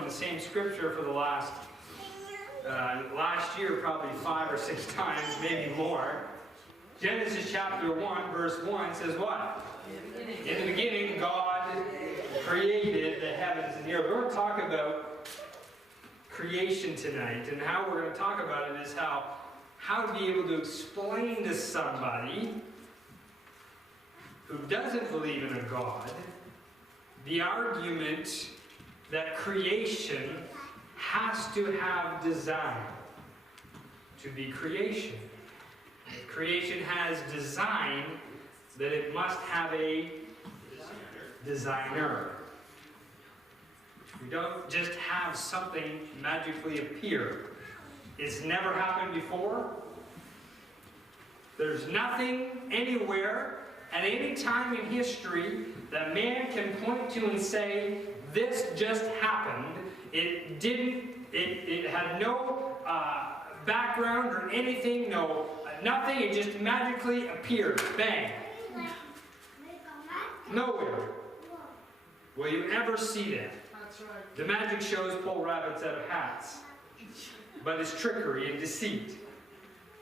from the same scripture for the last year, probably 5 or 6 times, maybe more. Genesis chapter 1, verse 1 says what? In the beginning, God created the heavens and the earth. We're going to talk about creation tonight, and how we're going to talk about it is how to be able to explain to somebody who doesn't believe in a God the argument that creation has to have design to be creation. If creation has design, then it must have a designer. We don't just have something magically appear. It's never happened before. There's nothing anywhere at any time in history that man can point to and say, this just happened. It didn't, it had no background or anything, nothing, it just magically appeared. Bang. Nowhere will you ever see that. That's right. The magic shows pull rabbits out of hats, but it's trickery and deceit.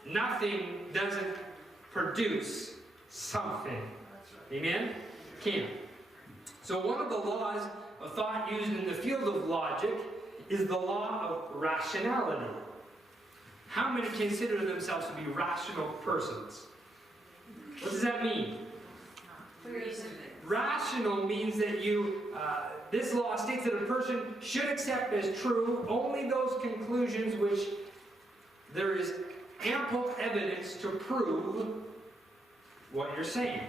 Nothing doesn't produce something. Amen? Can't. So one of the laws of thought used in the field of logic is the law of rationality. How many consider themselves to be rational persons? What does that mean? Rational means that this law states that a person should accept as true only those conclusions which there is ample evidence to prove what you're saying,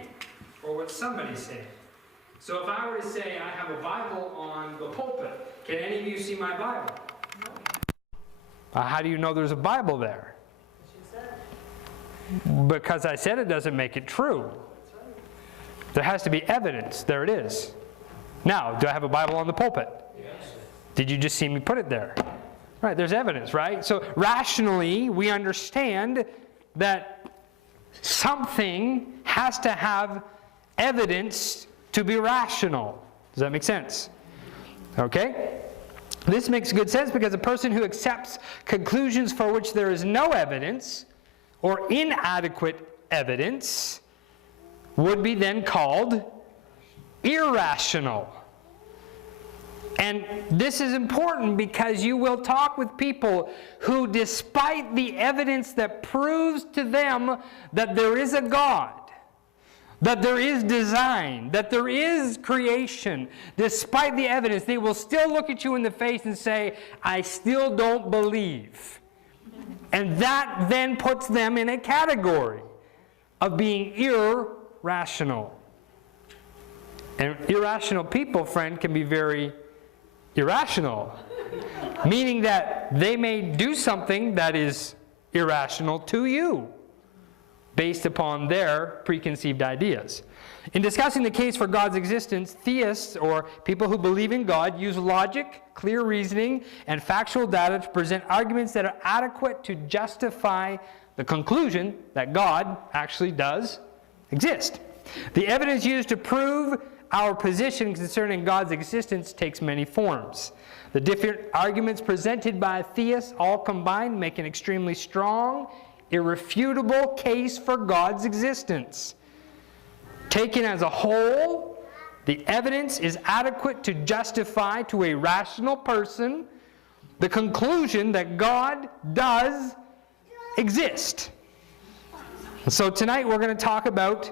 or what somebody's saying. So if I were to say I have a Bible on the pulpit, can any of you see my Bible? No. How do you know there's a Bible there? Because I said it doesn't make it true. There has to be evidence. There it is. Now, do I have a Bible on the pulpit? Yes. Did you just see me put it there? Right, there's evidence, right? So rationally, we understand that something has to have evidence to be rational. Does that make sense? Okay? This makes good sense because a person who accepts conclusions for which there is no evidence or inadequate evidence would be then called irrational. And this is important because you will talk with people who, despite the evidence that proves to them that there is a God, that there is design, that there is creation, despite the evidence, they will still look at you in the face and say, I still don't believe. And that then puts them in a category of being irrational. And irrational people, friend, can be very irrational. Meaning that they may do something that is irrational to you, based upon their preconceived ideas. In discussing the case for God's existence, theists, or people who believe in God, use logic, clear reasoning, and factual data to present arguments that are adequate to justify the conclusion that God actually does exist. The evidence used to prove our position concerning God's existence takes many forms. The different arguments presented by theists all combined make an extremely strong, irrefutable case for God's existence. Taken as a whole, the evidence is adequate to justify to a rational person the conclusion that God does exist. So tonight we're going to talk about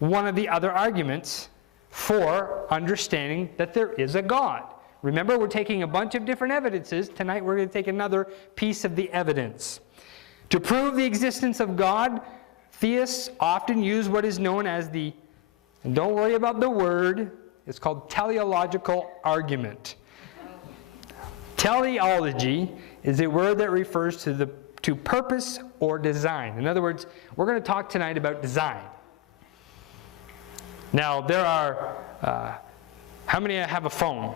one of the other arguments for understanding that there is a God. Remember, we're taking a bunch of different evidences. Tonight we're going to take another piece of the evidence. To prove the existence of God, theists often use what is known as the, and don't worry about the word, it's called teleological argument. Teleology is a word that refers to purpose or design. In other words, we're going to talk tonight about design. Now, there are, how many have a phone?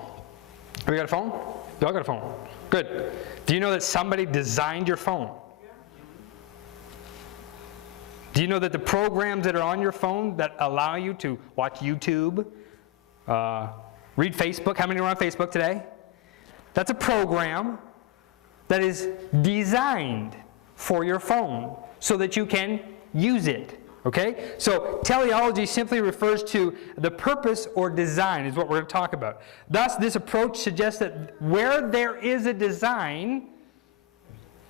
Have you got a phone? You all got a phone. Good. Do you know that somebody designed your phone? Do you know that the programs that are on your phone that allow you to watch YouTube, read Facebook, how many are on Facebook today? That's a program that is designed for your phone so that you can use it. Okay? So teleology simply refers to the purpose or design is what we're going to talk about. Thus, this approach suggests that where there is a design,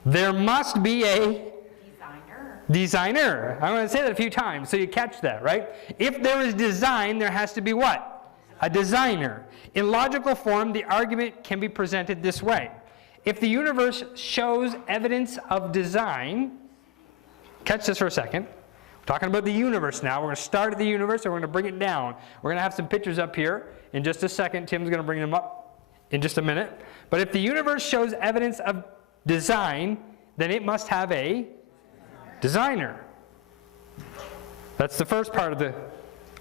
there must be a designer. I'm going to say that a few times so you catch that, right? If there is design, there has to be what? A designer. In logical form, the argument can be presented this way. If the universe shows evidence of design, catch this for a second. We're talking about the universe now. We're going to start at the universe and we're going to bring it down. We're going to have some pictures up here in just a second. Tim's going to bring them up in just a minute. But if the universe shows evidence of design, then it must have a designer. That's the first part of the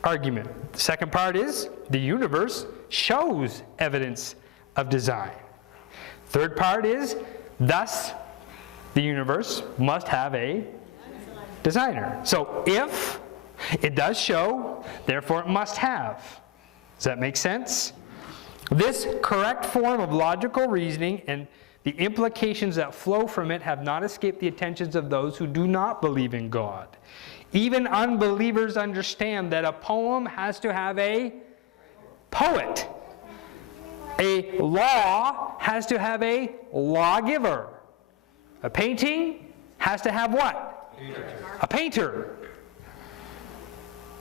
argument. The second part is the universe shows evidence of design. Third part is, thus, the universe must have a designer. So if it does show, therefore it must have. Does that make sense? This correct form of logical reasoning and the implications that flow from it have not escaped the attentions of those who do not believe in God. Even unbelievers understand that a poem has to have a poet. A law has to have a lawgiver. A painting has to have what? A painter.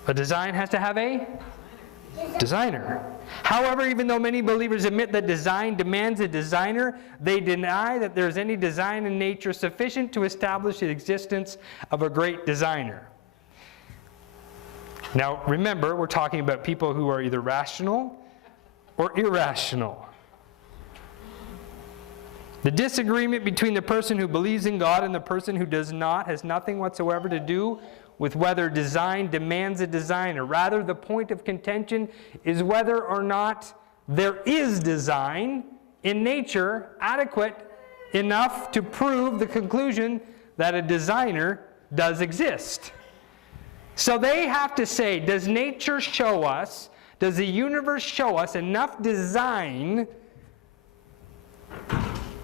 A design has to have a designer. However, even though many believers admit that design demands a designer, they deny that there is any design in nature sufficient to establish the existence of a great designer. Now, remember, we're talking about people who are either rational or irrational. The disagreement between the person who believes in God and the person who does not has nothing whatsoever to do with whether design demands a designer. Rather, the point of contention is whether or not there is design in nature adequate enough to prove the conclusion that a designer does exist. So they have to say, does nature show us, does the universe show us enough design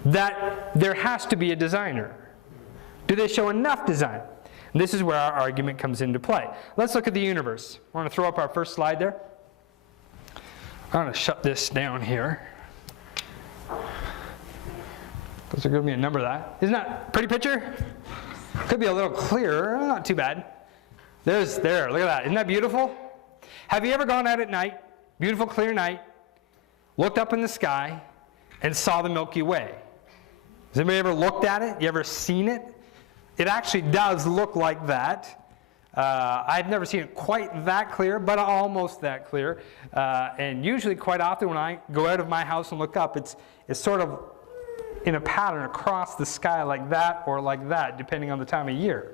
that there has to be a designer? Do they show enough design? And this is where our argument comes into play. Let's look at the universe. I want to throw up our first slide there. I'm going to shut this down here. Because they're giving me a number of that. Isn't that a pretty picture? Could be a little clearer. Not too bad. There. Look at that. Isn't that beautiful? Have you ever gone out at night, beautiful clear night, looked up in the sky, and saw the Milky Way? Has anybody ever looked at it? You ever seen it? It actually does look like that. I've never seen it quite that clear, but almost that clear. And usually quite often when I go out of my house and look up, it's sort of in a pattern across the sky like that or like that, depending on the time of year.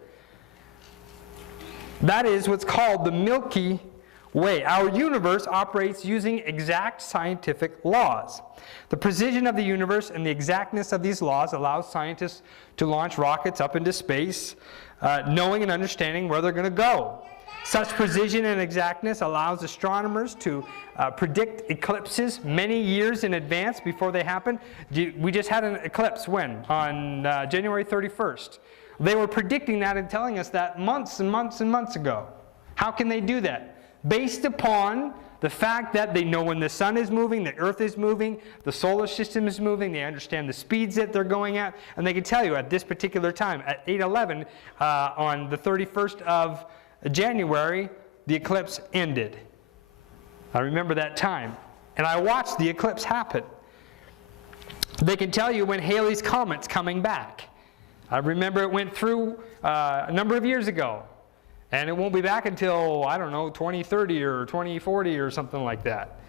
That is what's called the Milky Way. Our universe operates using exact scientific laws. The precision of the universe and the exactness of these laws allows scientists to launch rockets up into space, knowing and understanding where they're going to go. Such precision and exactness allows astronomers to predict eclipses many years in advance before they happen. We just had an eclipse when? On January 31st. They were predicting that and telling us that months and months and months ago. How can they do that? Based upon the fact that they know when the sun is moving, the earth is moving, the solar system is moving, they understand the speeds that they're going at, and they can tell you at this particular time, at 8:11 on the 31st of January, the eclipse ended. I remember that time. And I watched the eclipse happen. They can tell you when Halley's Comet's coming back. I remember it went through a number of years ago. And it won't be back until, I don't know, 2030 or 2040 or something like that.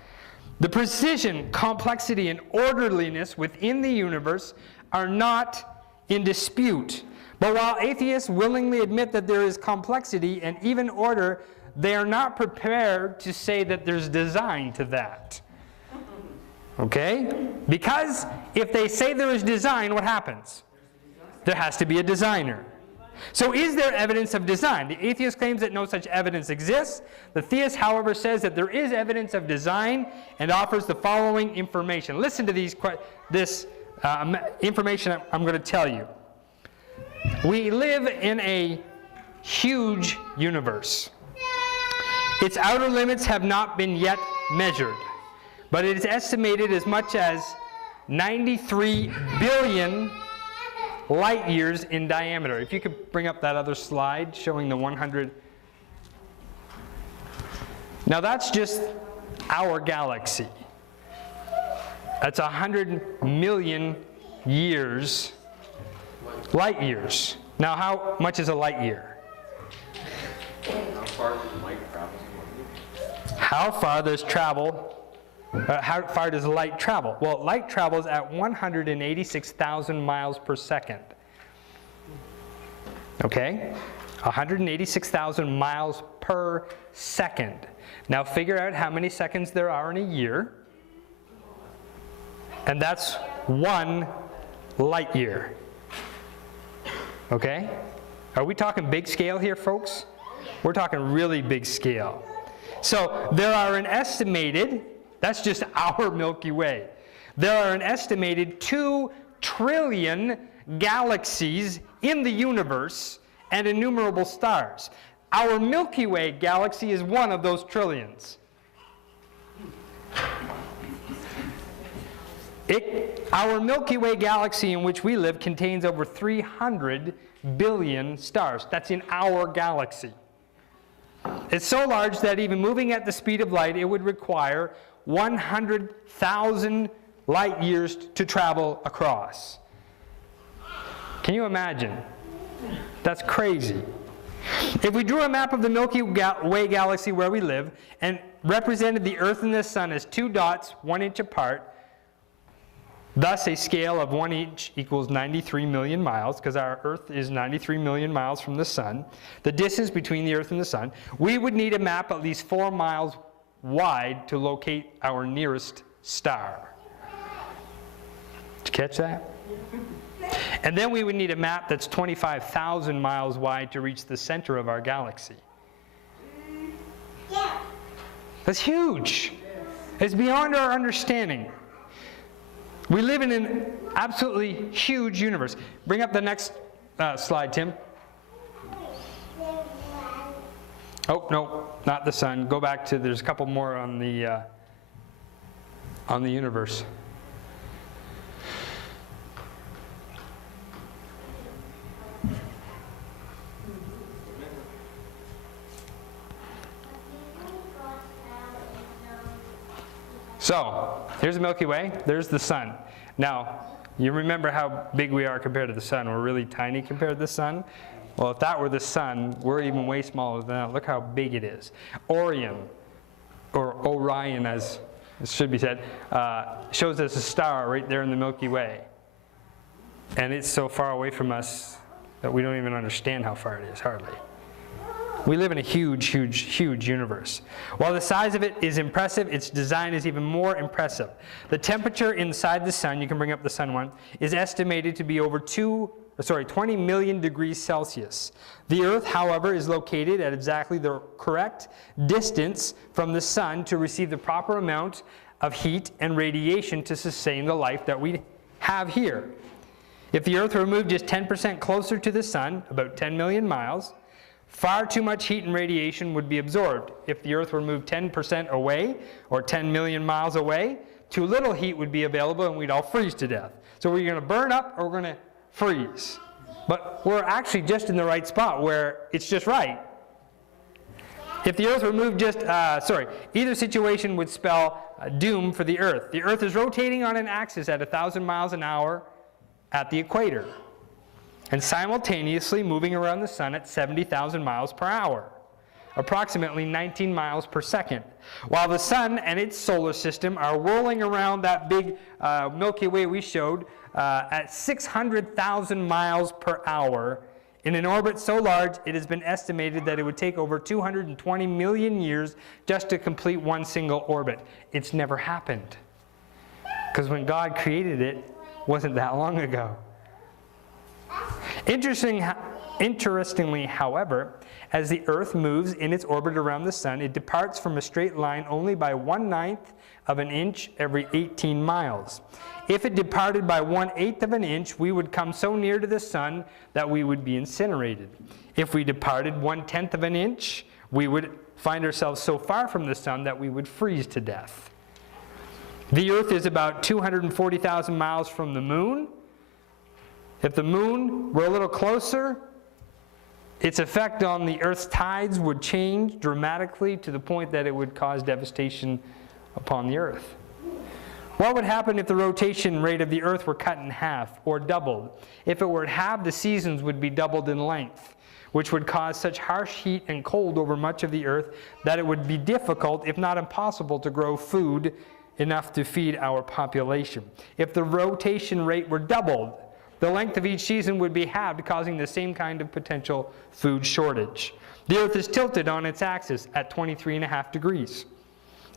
The precision, complexity, and orderliness within the universe are not in dispute. But while atheists willingly admit that there is complexity and even order, they are not prepared to say that there's design to that. Okay? Because if they say there is design, what happens? There has to be a designer. So is there evidence of design? The atheist claims that no such evidence exists. The theist, however, says that there is evidence of design and offers the following information. Listen to this information I'm going to tell you. We live in a huge universe. Its outer limits have not been yet measured, but it is estimated as much as 93 billion light years in diameter. If you could bring up that other slide showing the 100. Now that's just our galaxy. That's 100 million years, light years. Now how much is a light year? How far does light travel? How far does how far does light travel? Well, light travels at 186,000 miles per second. Okay? 186,000 miles per second. Now figure out how many seconds there are in a year. And that's 1 light year. Okay? Are we talking big scale here, folks? We're talking really big scale. So there are an estimated, that's just our Milky Way. There are an estimated 2 trillion galaxies in the universe and innumerable stars. Our Milky Way galaxy is one of those trillions. Our Milky Way galaxy in which we live contains over 300 billion stars. That's in our galaxy. It's so large that even moving at the speed of light, it would require 100,000 light years to travel across. Can you imagine? That's crazy. If we drew a map of the Milky Way galaxy where we live and represented the Earth and the Sun as 2 dots 1 inch apart, thus a scale of 1 inch equals 93 million miles, because our Earth is 93 million miles from the Sun, the distance between the Earth and the Sun, we would need a map at least 4 miles wide to locate our nearest star. Did you catch that? And then we would need a map that's 25,000 miles wide to reach the center of our galaxy. That's huge. It's beyond our understanding. We live in an absolutely huge universe. Bring up the next slide, Tim. Oh, no, not the sun. Go back to, there's a couple more on the universe. So, here's the Milky Way, there's the sun. Now, you remember how big we are compared to the sun. We're really tiny compared to the sun. Well, if that were the sun, we're even way smaller than that. Look how big it is. Orion, or Orion as it should be said, shows us a star right there in the Milky Way. And it's so far away from us that we don't even understand how far it is, hardly. We live in a huge, huge, huge universe. While the size of it is impressive, its design is even more impressive. The temperature inside the sun, you can bring up the sun one, is estimated to be over 20 million degrees Celsius. The Earth, however, is located at exactly the correct distance from the sun to receive the proper amount of heat and radiation to sustain the life that we have here. If the Earth were moved just 10% closer to the sun, about 10 million miles, far too much heat and radiation would be absorbed. If the Earth were moved 10% away, or 10 million miles away, too little heat would be available and we'd all freeze to death. So we're going to burn up or we're going to freeze. But we're actually just in the right spot where it's just right. If the Earth were moved either situation would spell doom for the Earth. The Earth is rotating on an axis at 1,000 miles an hour at the equator, and simultaneously moving around the sun at 70,000 miles per hour, approximately 19 miles per second. While the sun and its solar system are whirling around that big Milky Way we showed at 600,000 miles per hour in an orbit so large it has been estimated that it would take over 220 million years just to complete one single orbit. It's never happened, because when God created it, wasn't that long ago. Interesting Interestingly, however, as the Earth moves in its orbit around the Sun, it departs from a straight line only by 1/9 of an inch every 18 miles. If it departed by 1/8 of an inch, we would come so near to the Sun that we would be incinerated. If we departed 1/10 of an inch, we would find ourselves so far from the Sun that we would freeze to death. The Earth is about 240,000 miles from the Moon. If the Moon were a little closer, its effect on the Earth's tides would change dramatically to the point that it would cause devastation upon the Earth. What would happen if the rotation rate of the Earth were cut in half or doubled? If it were halved, the seasons would be doubled in length, which would cause such harsh heat and cold over much of the Earth that it would be difficult, if not impossible, to grow food enough to feed our population. If the rotation rate were doubled, the length of each season would be halved, causing the same kind of potential food shortage. The Earth is tilted on its axis at 23.5 degrees.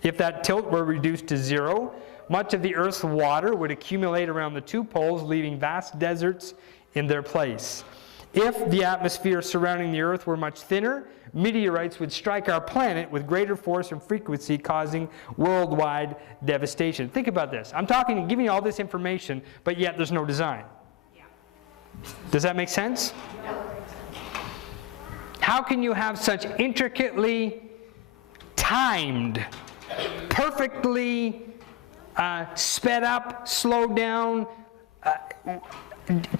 If that tilt were reduced to 0, much of the Earth's water would accumulate around the two poles, leaving vast deserts in their place. If the atmosphere surrounding the Earth were much thinner, meteorites would strike our planet with greater force and frequency, causing worldwide devastation. Think about this. I'm giving you all this information, but yet there's no design. Does that make sense? How can you have such intricately timed, perfectly sped up, slowed down,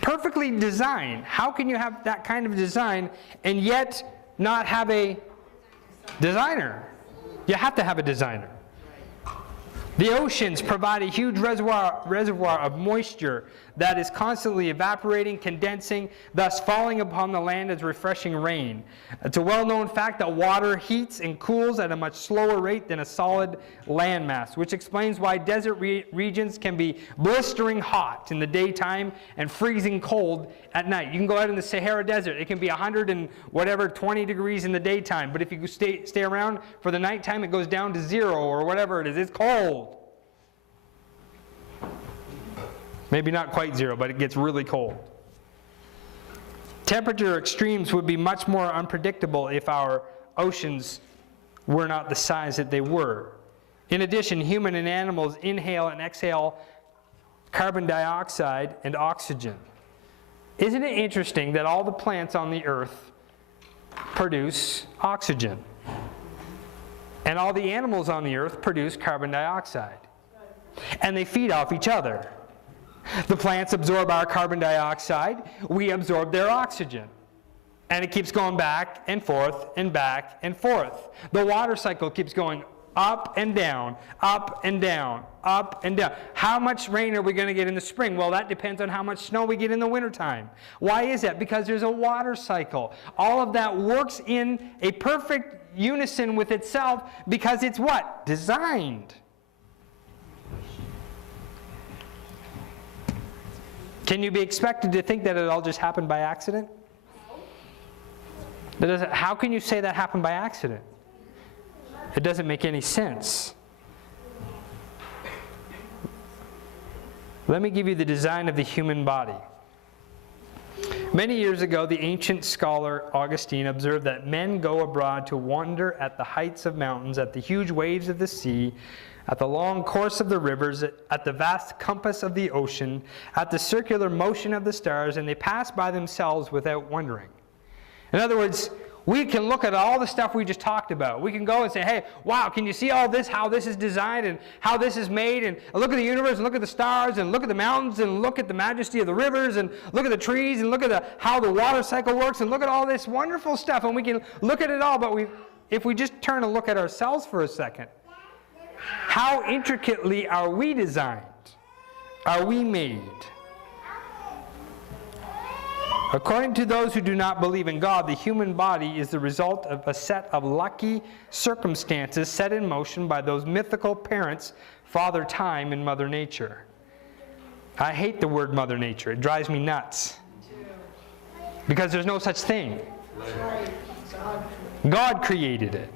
perfectly designed? How can you have that kind of design and yet not have a designer? You have to have a designer. The oceans provide a huge reservoir of moisture that is constantly evaporating, condensing, thus falling upon the land as refreshing rain. It's a well-known fact that water heats and cools at a much slower rate than a solid landmass, which explains why desert regions can be blistering hot in the daytime and freezing cold at night. You can go out in the Sahara Desert. It can be 20 degrees in the daytime, but if you stay around for the nighttime, it goes down to 0 or whatever it is. It's cold. Maybe not quite 0, but it gets really cold. Temperature extremes would be much more unpredictable if our oceans were not the size that they were. In addition, human and animals inhale and exhale carbon dioxide and oxygen. Isn't it interesting that all the plants on the earth produce oxygen? And all the animals on the earth produce carbon dioxide. And they feed off each other. The plants absorb our carbon dioxide, we absorb their oxygen. And it keeps going back and forth and back and forth. The water cycle keeps going up and down, up and down, up and down. How much rain are we going to get in the spring? Well, that depends on how much snow we get in the wintertime. Why is that? Because there's a water cycle. All of that works in a perfect unison with itself because it's what? Designed. Can you be expected to think that it all just happened by accident? How can you say that happened by accident? It doesn't make any sense. Let me give you the design of the human body. Many years ago, the ancient scholar Augustine observed that men go abroad to wonder at the heights of mountains, at the huge waves of the sea, at the long course of the rivers, at the vast compass of the ocean, at the circular motion of the stars, and they pass by themselves without wondering. In other words, we can look at all the stuff we just talked about. We can go and say, hey, wow, can you see all this, how this is designed and how this is made? And look at the universe and look at the stars and look at the mountains and look at the majesty of the rivers and look at the trees and look at how the water cycle works and look at all this wonderful stuff. And we can look at it all, but if we just turn and look at ourselves for a second, how intricately are we designed? Are we made? According to those who do not believe in God, the human body is the result of a set of lucky circumstances set in motion by those mythical parents, Father Time and Mother Nature. I hate the word Mother Nature. It drives me nuts. Because there's no such thing. God created it.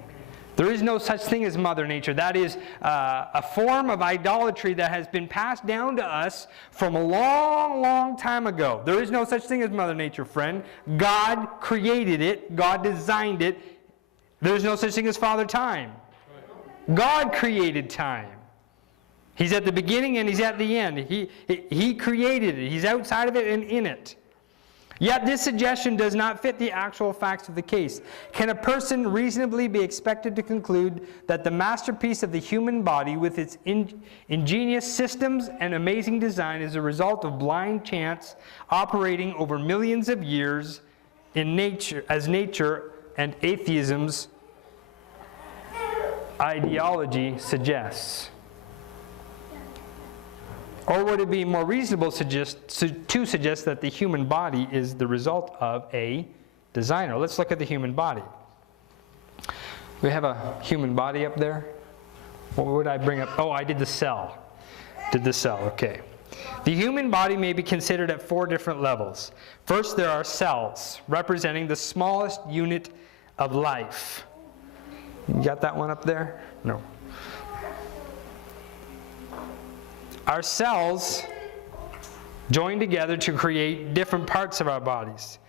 There is no such thing as Mother Nature. That is a form of idolatry that has been passed down to us from a long, long time ago. There is no such thing as Mother Nature, friend. God created it. God designed it. There is no such thing as Father Time. God created time. He's at the beginning and He's at the end. He created it. He's outside of it and in it. Yet this suggestion does not fit the actual facts of the case. Can a person reasonably be expected to conclude that the masterpiece of the human body with its ingenious systems and amazing design is a result of blind chance operating over millions of years in nature, as nature and atheism's ideology suggests? Or would it be more reasonable to suggest that the human body is the result of a designer? Let's look at the human body. We have a human body up there. What would I bring up? Oh, I did the cell. Okay. The human body may be considered at 4 different levels. First, there are cells, representing the smallest unit of life. You got that one up there? No. Our cells join together to create different parts of our bodies.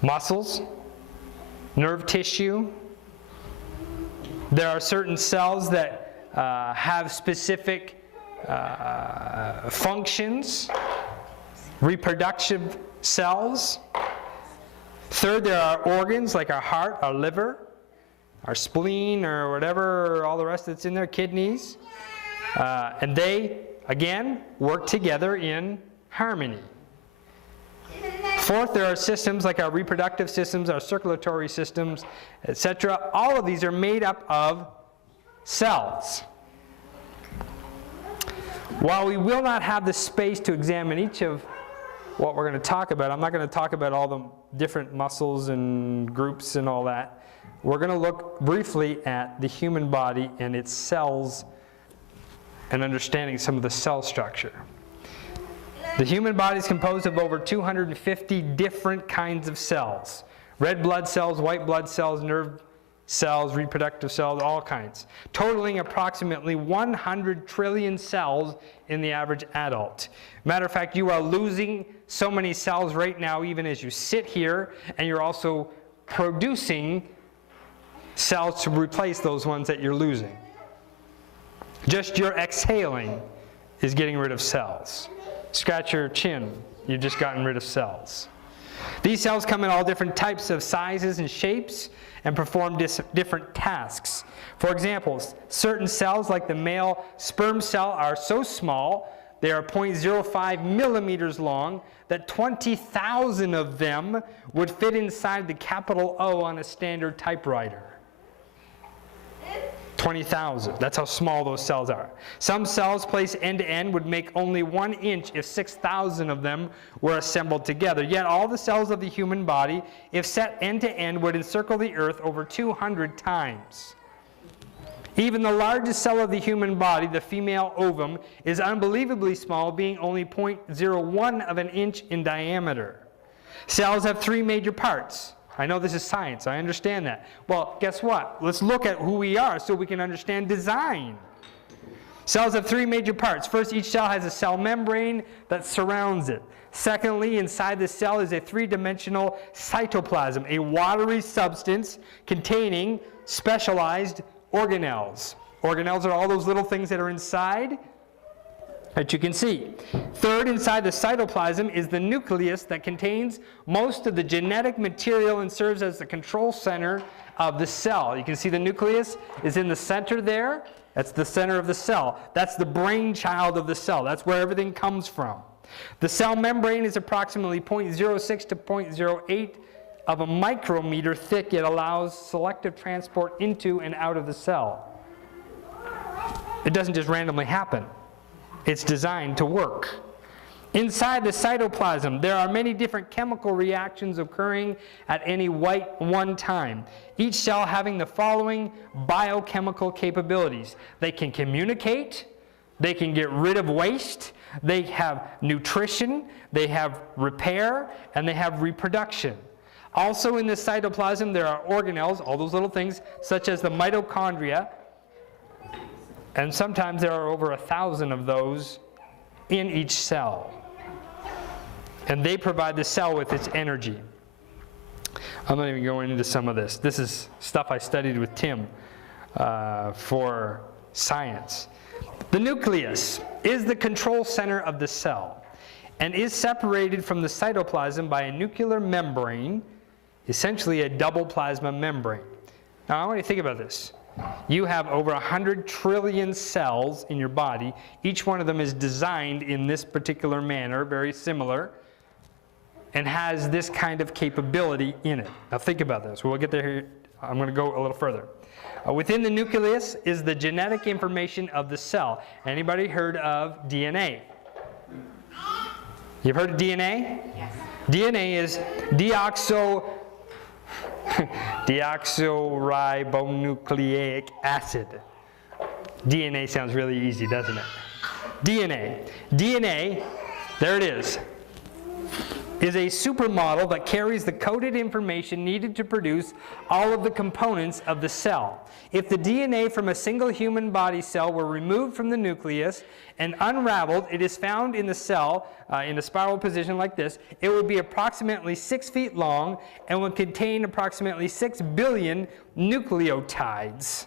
Muscles, nerve tissue. There are certain cells that have specific functions. Reproductive cells. Third, there are organs like our heart, our liver, our spleen, or whatever, all the rest that's in there, kidneys. And they, again, work together in harmony. Fourth, there are systems like our reproductive systems, our circulatory systems, etc. All of these are made up of cells. While we will not have the space to examine each of what we're going to talk about, I'm not going to talk about all the different muscles and groups and all that. We're going to look briefly at the human body and its cells and understanding some of the cell structure. The human body is composed of over 250 different kinds of cells. Red blood cells, white blood cells, nerve cells, reproductive cells, all kinds. Totaling approximately 100 trillion cells in the average adult. Matter of fact, you are losing so many cells right now even as you sit here, and you're also producing cells to replace those ones that you're losing. Just your exhaling is getting rid of cells. Scratch your chin, you've just gotten rid of cells. These cells come in all different types of sizes and shapes and perform different tasks. For example, certain cells like the male sperm cell are so small, they are 0.05 millimeters long, that 20,000 of them would fit inside the capital O on a standard typewriter. 20,000. That's how small those cells are. Some cells placed end to end would make only 1 inch if 6,000 of them were assembled together. Yet all the cells of the human body, if set end to end, would encircle the earth over 200 times. Even the largest cell of the human body, the female ovum, is unbelievably small, being only 0.01 of an inch in diameter. Cells have 3 major parts. I know this is science, I understand that. Well, guess what? Let's look at who we are so we can understand design. Cells have 3 major parts. First, each cell has a cell membrane that surrounds it. Secondly, inside the cell is a 3-dimensional cytoplasm, a watery substance containing specialized organelles. Organelles are all those little things that are inside that you can see. Third, inside the cytoplasm is the nucleus that contains most of the genetic material and serves as the control center of the cell. You can see the nucleus is in the center there. That's the center of the cell. That's the brainchild of the cell. That's where everything comes from. The cell membrane is approximately 0.06 to 0.08 of a micrometer thick. It allows selective transport into and out of the cell. It doesn't just randomly happen. It's designed to work. Inside the cytoplasm, there are many different chemical reactions occurring at any one time. Each cell having the following biochemical capabilities. They can communicate, they can get rid of waste, they have nutrition, they have repair, and they have reproduction. Also in the cytoplasm, there are organelles, all those little things, such as the mitochondria. And sometimes there are over 1,000 of those in each cell. And they provide the cell with its energy. I'm not even going into some of this. This is stuff I studied with Tim for science. The nucleus is the control center of the cell and is separated from the cytoplasm by a nuclear membrane, essentially a double plasma membrane. Now I want you to think about this. You have over 100 trillion cells in your body. Each one of them is designed in this particular manner, very similar, and has this kind of capability in it. Now think about this. We'll get there here. I'm going to go a little further. Within the nucleus is the genetic information of the cell. Anybody heard of DNA? You've heard of DNA? Yes. DNA is deoxyribonucleic acid. DNA sounds really easy, doesn't it? DNA, there it is a supermodel that carries the coded information needed to produce all of the components of the cell. If the DNA from a single human body cell were removed from the nucleus and unraveled, it is found in the cell in a spiral position like this. It would be approximately 6 feet long and would contain approximately 6 billion nucleotides.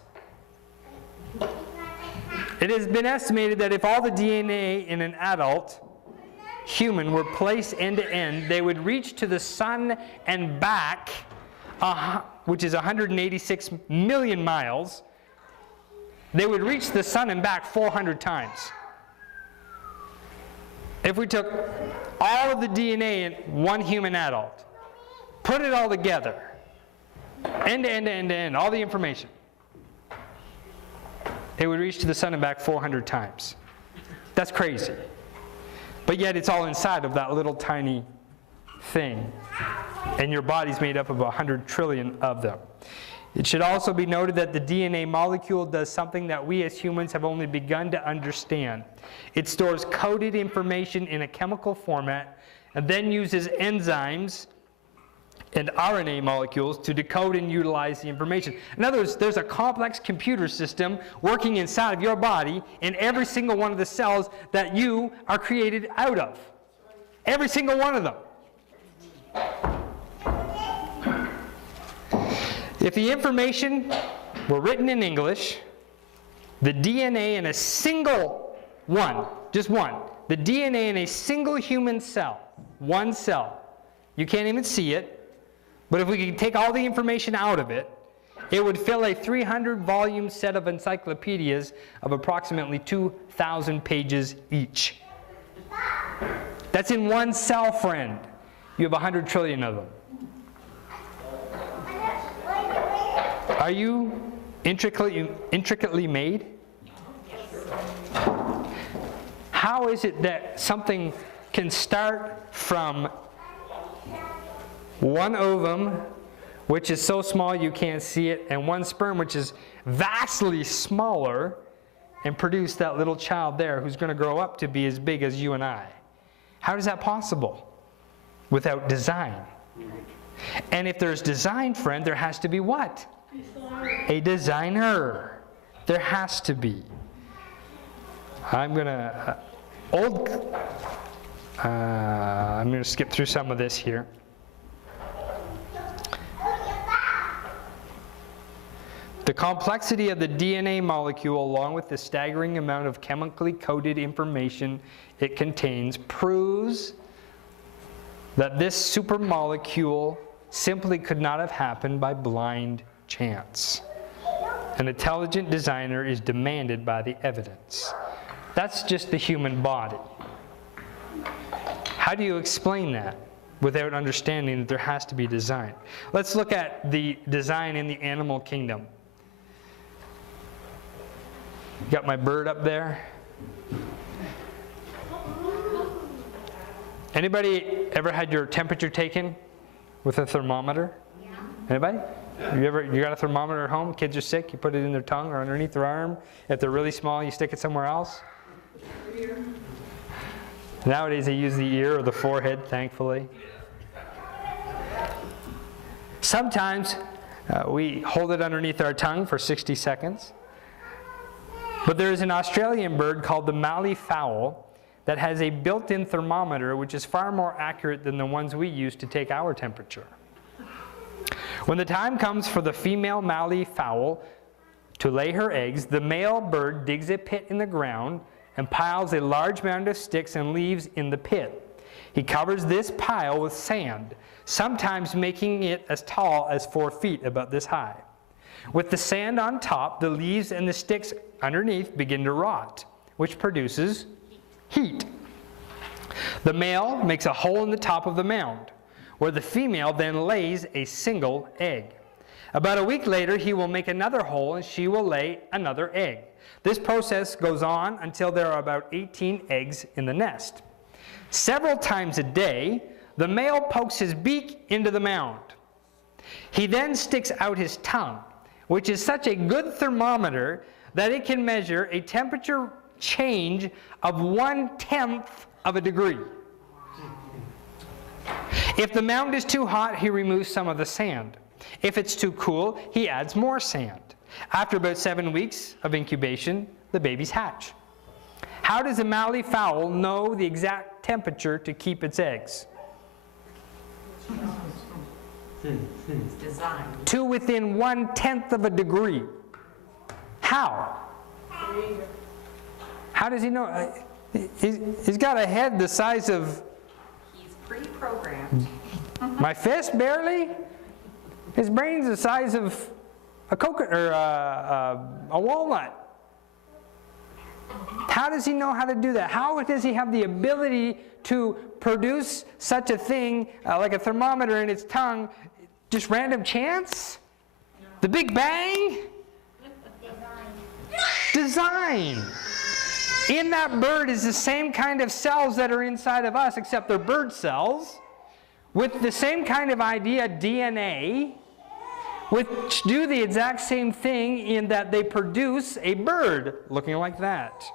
It has been estimated that if all the DNA in an adult human were placed end to end, they would reach to the sun and back, which is 186 million miles. They would reach the sun and back 400 times. If we took all of the DNA in one human adult, put it all together, end to end to end to end, all the information, it would reach to the sun and back 400 times. That's crazy. But yet it's all inside of that little tiny thing. And your body's made up of 100 trillion of them. It should also be noted that the DNA molecule does something that we as humans have only begun to understand. It stores coded information in a chemical format and then uses enzymes and RNA molecules to decode and utilize the information. In other words, there's a complex computer system working inside of your body in every single one of the cells that you are created out of. Every single one of them. If the information were written in English, the DNA in a single one, just one, the DNA in a single human cell, one cell, you can't even see it, but if we could take all the information out of it, it would fill a 300-volume set of encyclopedias of approximately 2,000 pages each. That's in one cell, friend. You have 100 trillion of them. Are you intricately made? How is it that something can start from one ovum, which is so small you can't see it, and one sperm, which is vastly smaller, and produce that little child there who's going to grow up to be as big as you and I? How is that possible without design? And if there's design, friend, there has to be what? A designer. There has to be. I'm going to skip through some of this here. The complexity of the DNA molecule, along with the staggering amount of chemically coded information it contains, proves that this supermolecule simply could not have happened by blind chance. An intelligent designer is demanded by the evidence. That's just the human body. How do you explain that without understanding that there has to be design? Let's look at the design in the animal kingdom. Got my bird up there. Anybody ever had your temperature taken with a thermometer? Yeah. Anybody? Yeah. You got a thermometer at home? Kids are sick, you put it in their tongue or underneath their arm. If they're really small, you stick it somewhere else. Ear. Nowadays they use the ear or the forehead, thankfully. Sometimes we hold it underneath our tongue for 60 seconds. But there is an Australian bird called the Mallee fowl that has a built-in thermometer which is far more accurate than the ones we use to take our temperature. When the time comes for the female Mallee fowl to lay her eggs, the male bird digs a pit in the ground and piles a large mound of sticks and leaves in the pit. He covers this pile with sand, sometimes making it as tall as 4 feet, about this high. With the sand on top, the leaves and the sticks underneath begin to rot, which produces heat. The male makes a hole in the top of the mound, where the female then lays a single egg. About a week later, he will make another hole and she will lay another egg. This process goes on until there are about 18 eggs in the nest. Several times a day, the male pokes his beak into the mound. He then sticks out his tongue, which is such a good thermometer that it can measure a temperature change of 1/10 of a degree. If the mound is too hot, he removes some of the sand. If it's too cool, he adds more sand. After about 7 weeks of incubation, the babies hatch. How does a Mallee fowl know the exact temperature to keep its eggs? It's designed. To within 1/10 of a degree. How? How does he know? He's got a head the size of... He's pre-programmed. my fist, barely. His brain's the size of a coconut or a walnut. How does he know how to do that? How does he have the ability to produce such a thing like a thermometer in its tongue? Just random chance? The Big Bang? Design. In that bird is the same kind of cells that are inside of us, except they're bird cells, with the same kind of idea, DNA, which do the exact same thing in that they produce a bird looking like that.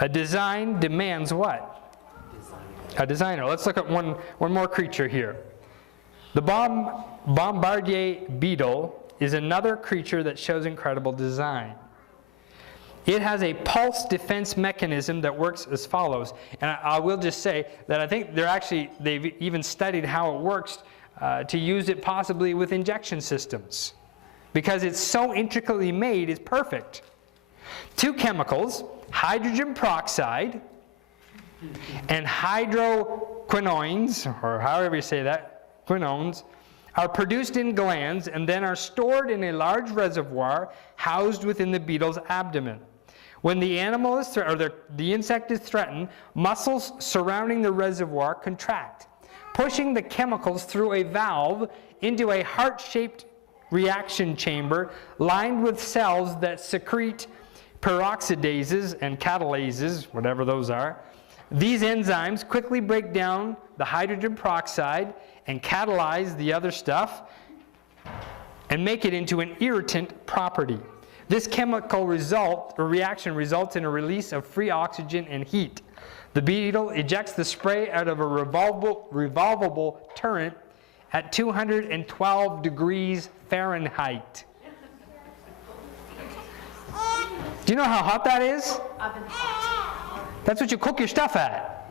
A design demands what? A designer. Let's look at one more creature here. The Boreal Beetle is another creature that shows incredible design. It has a pulse defense mechanism that works as follows. And I will just say that I think they've even studied how it works to use it possibly with injection systems. Because it's so intricately made, it's perfect. 2 chemicals, hydrogen peroxide and hydroquinones, or however you say that, quinones, are produced in glands and then are stored in a large reservoir housed within the beetle's abdomen. When the animal is the insect is threatened, muscles surrounding the reservoir contract, pushing the chemicals through a valve into a heart-shaped reaction chamber lined with cells that secrete peroxidases and catalases, whatever those are. These enzymes quickly break down the hydrogen peroxide and catalyze the other stuff and make it into an irritant property. This chemical reaction results in a release of free oxygen and heat. The beetle ejects the spray out of a revolvable turret at 212 degrees Fahrenheit. Do you know how hot that is? Oven hot. That's what you cook your stuff at.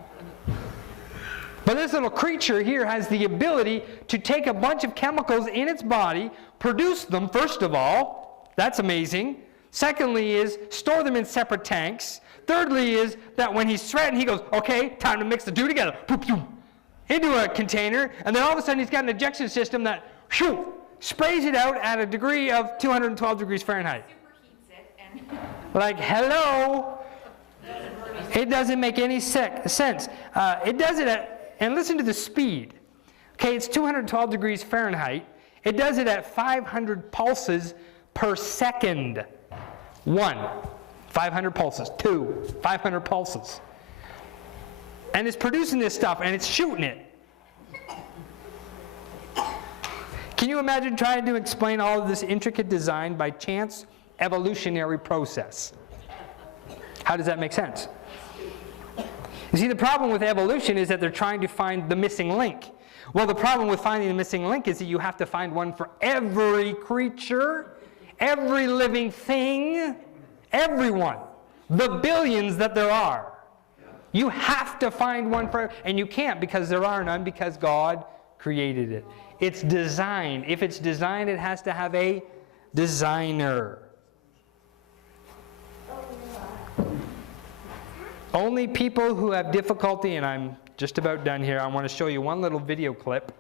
But this little creature here has the ability to take a bunch of chemicals in its body, produce them, first of all. That's amazing. Secondly is store them in separate tanks. Thirdly is that when he's threatened, he goes, okay, time to mix the two together. Into a container, and then all of a sudden he's got an ejection system that sprays it out at a degree of 212 degrees Fahrenheit. Superheats it and Like, hello? It doesn't make any sense. It does it at, and listen to the speed. Okay, it's 212 degrees Fahrenheit. It does it at 500 pulses per second. 1, 500 pulses. 2, 500 pulses. And it's producing this stuff, and it's shooting it. Can you imagine trying to explain all of this intricate design by chance evolutionary process? How does that make sense? You see, the problem with evolution is that they're trying to find the missing link. Well, the problem with finding the missing link is that you have to find one for every creature, every living thing, everyone, the billions that there are. You have to find one for, and you can't because there are none, because God created it. It's design. If it's designed, it has to have a designer. Only people who have difficulty, and I'm just about done here, I want to show you one little video clip.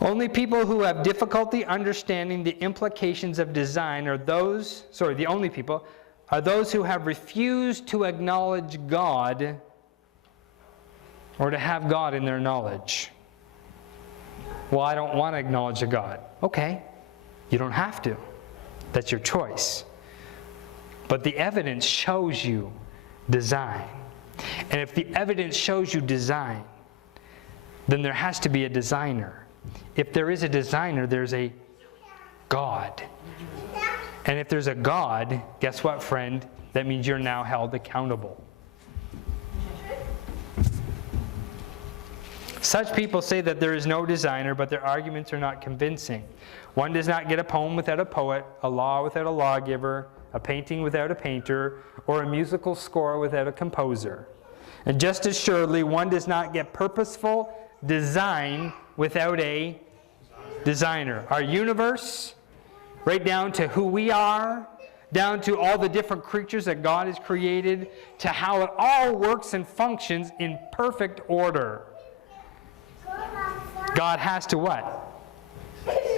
Only people who have difficulty understanding the implications of design are those, the only people, are those who have refused to acknowledge God or to have God in their knowledge. Well, I don't want to acknowledge a God. Okay, you don't have to. That's your choice. But the evidence shows you design. And if the evidence shows you design, then there has to be a designer. If there is a designer, there's a God. And if there's a God, guess what, friend? That means you're now held accountable. Such people say that there is no designer, but their arguments are not convincing. One does not get a poem without a poet, a law without a lawgiver, a painting without a painter, or a musical score without a composer. And just as surely, one does not get purposeful design without a designer. Our universe, right down to who we are, down to all the different creatures that God has created, to how it all works and functions in perfect order. God has to what?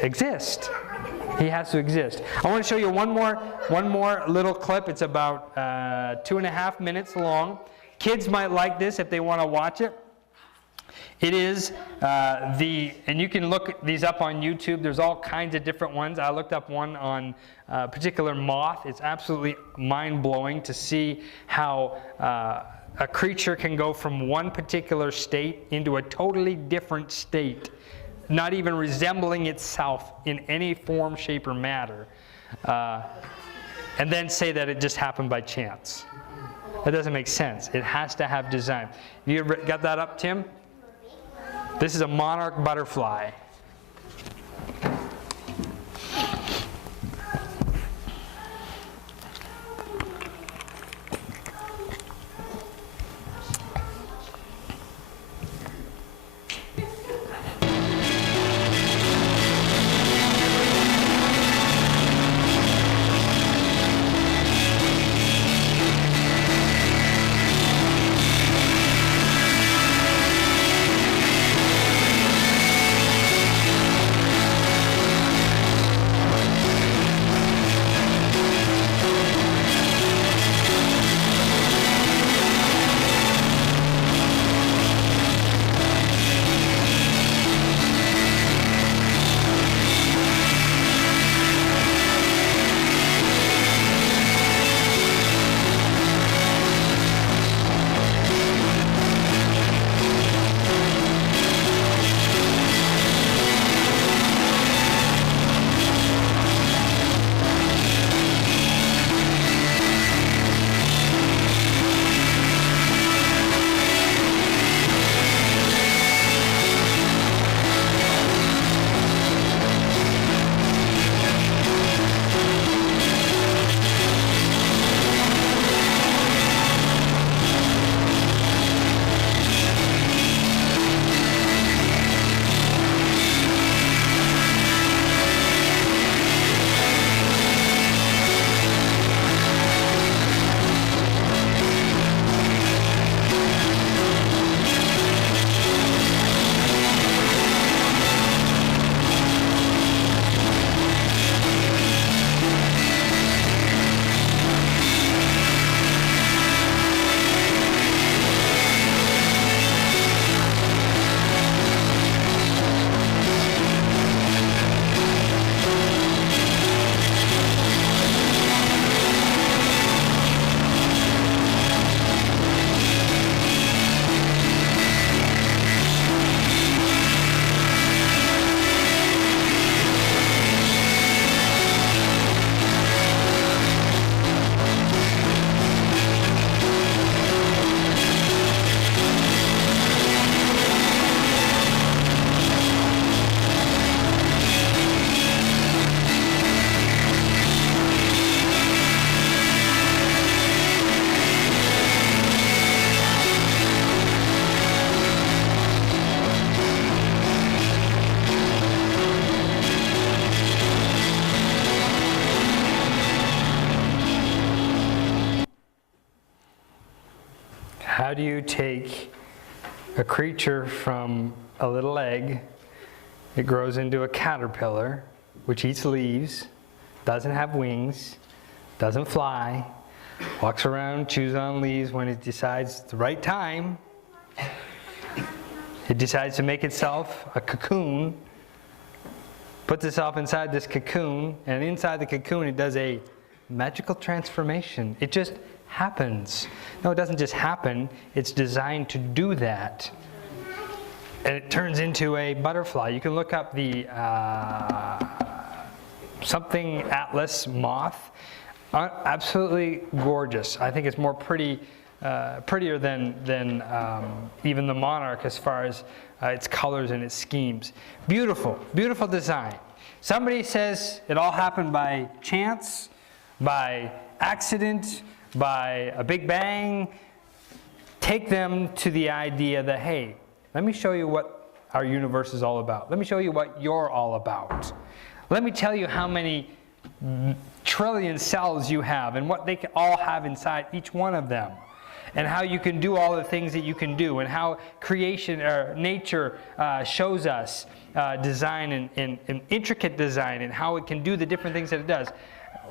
Exist. He has to exist. I want to show you one more little clip. It's about 2.5 minutes long. Kids might like this if they want to watch it. It is and you can look these up on YouTube. There's all kinds of different ones. I looked up one on a particular moth. It's absolutely mind-blowing to see how a creature can go from one particular state into a totally different state, not even resembling itself in any form, shape, or matter, and then say that it just happened by chance. That doesn't make sense. It has to have design. You got that up, Tim? This is a monarch butterfly. How do you take a creature from a little egg, it grows into a caterpillar, which eats leaves, doesn't have wings, doesn't fly, walks around, chews on leaves when it decides it's the right time. It decides to make itself a cocoon, puts itself inside this cocoon, and inside the cocoon it does a magical transformation. It just happens. No, it doesn't just happen. It's designed to do that. And it turns into a butterfly. You can look up the something atlas moth. Absolutely gorgeous. I think it's more prettier than even the monarch as far as its colors and its schemes. Beautiful, beautiful design. Somebody says it all happened by chance, by accident, by a big bang. Take them to the idea that, hey, let me show you what our universe is all about. Let me show you what you're all about. Let me tell you how many trillion cells you have and what they can all have inside each one of them, and how you can do all the things that you can do, and how creation or nature shows us design and intricate design, and how it can do the different things that it does.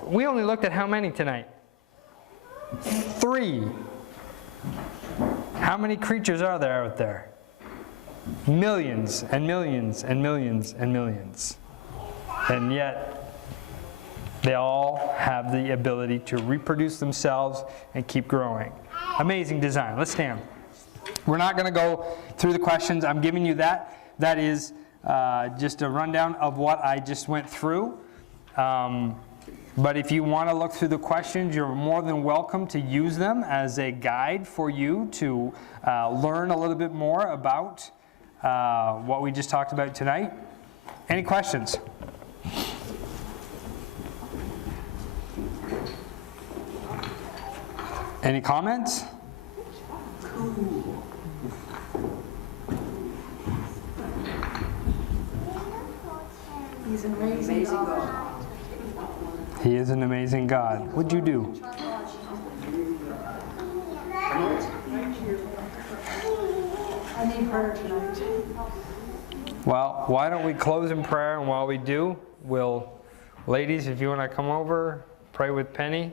We only looked at how many tonight? 3. How many creatures are there out there? Millions and millions and millions and millions. And yet, they all have the ability to reproduce themselves and keep growing. Amazing design. Let's stand. We're not going to go through the questions. I'm giving you that. That is just a rundown of what I just went through. But if you want to look through the questions, you're more than welcome to use them as a guide for you to learn a little bit more about what we just talked about tonight. Any questions? Any comments? He's an amazing God. He is an amazing God. What'd you do? I need prayer tonight. Well, why don't we close in prayer, and while we do, we'll, ladies, if you want to come over, pray with Penny.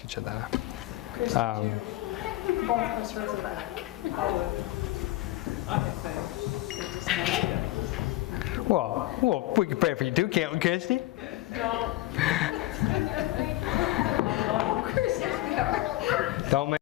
Get you that. Both of us are back. Well, we can pray for you too, can't we, Christy? No. Don't make